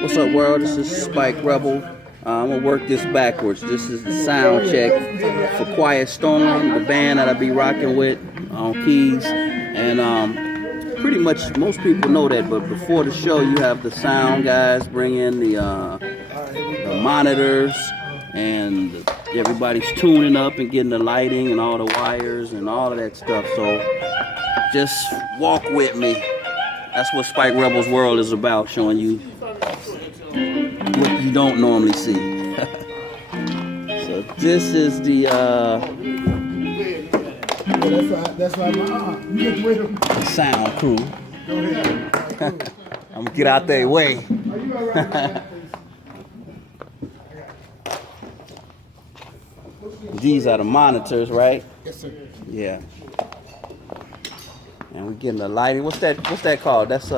What's up, world? This is Spike Rebel. I'm gonna work this backwards. This is the sound check for Quiet Storm, the band that I be rocking with on keys. And pretty much most people know that, but before the show, you have the sound guys bring in the monitors, and everybody's tuning up and getting the lighting and all the wires and all of that stuff. So just walk with me. That's what Spike Rebel's world is about, showing you what you don't normally see. So this is the sound crew. Go ahead. I'm gonna get out their way. These are the monitors, right? Yes, sir. Yeah. And we're getting the lighting. What's that called? That's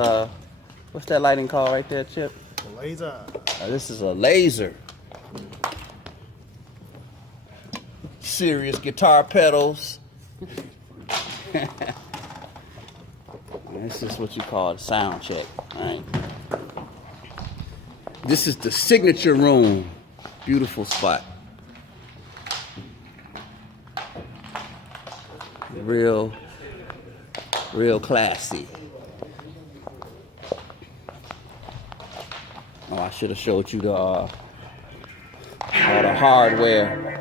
what's that lighting called right there, Chip? The laser. This is a laser. Serious guitar pedals. This is what you call a sound check, right? This is the signature room. Beautiful spot. Real classy. Oh, I should have showed you all the hardware.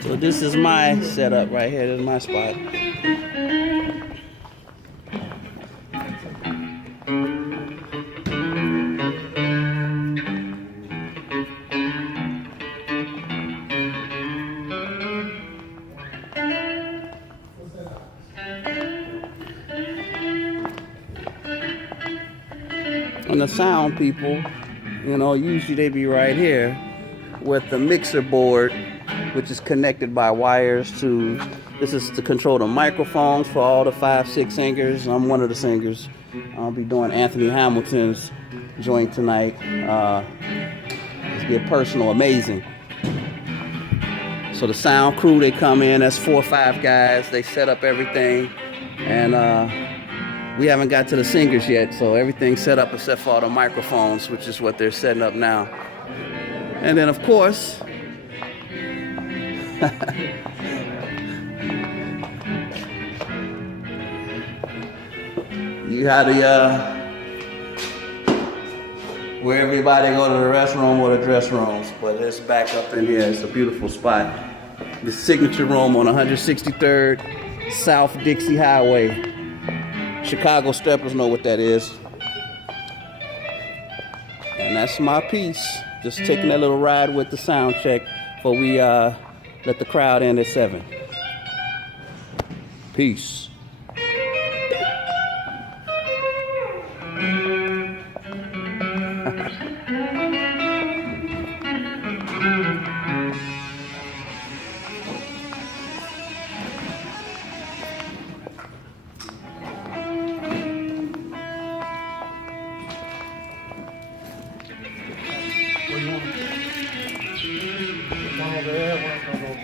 So this is my setup right here. This is my spot. And the sound people, usually they be right here with the mixer board, which is connected by wires to, this is to control the microphones for all the 5-6 singers. I'm one of the singers. I'll be doing Anthony Hamilton's joint tonight. It's get personal, amazing. So the sound crew, they come in, that's 4 or 5 guys. They set up everything, and we haven't got to the singers yet, so everything's set up except for all the microphones, which is what they're setting up now. And then, of course, you had where everybody go to the restroom or the dress rooms, but it's back up in here. It's a beautiful spot. The signature room on 163rd South Dixie Highway. Chicago steppers know what that is. And that's my piece. Just taking that little ride with the sound check before we let the crowd in at 7. Peace.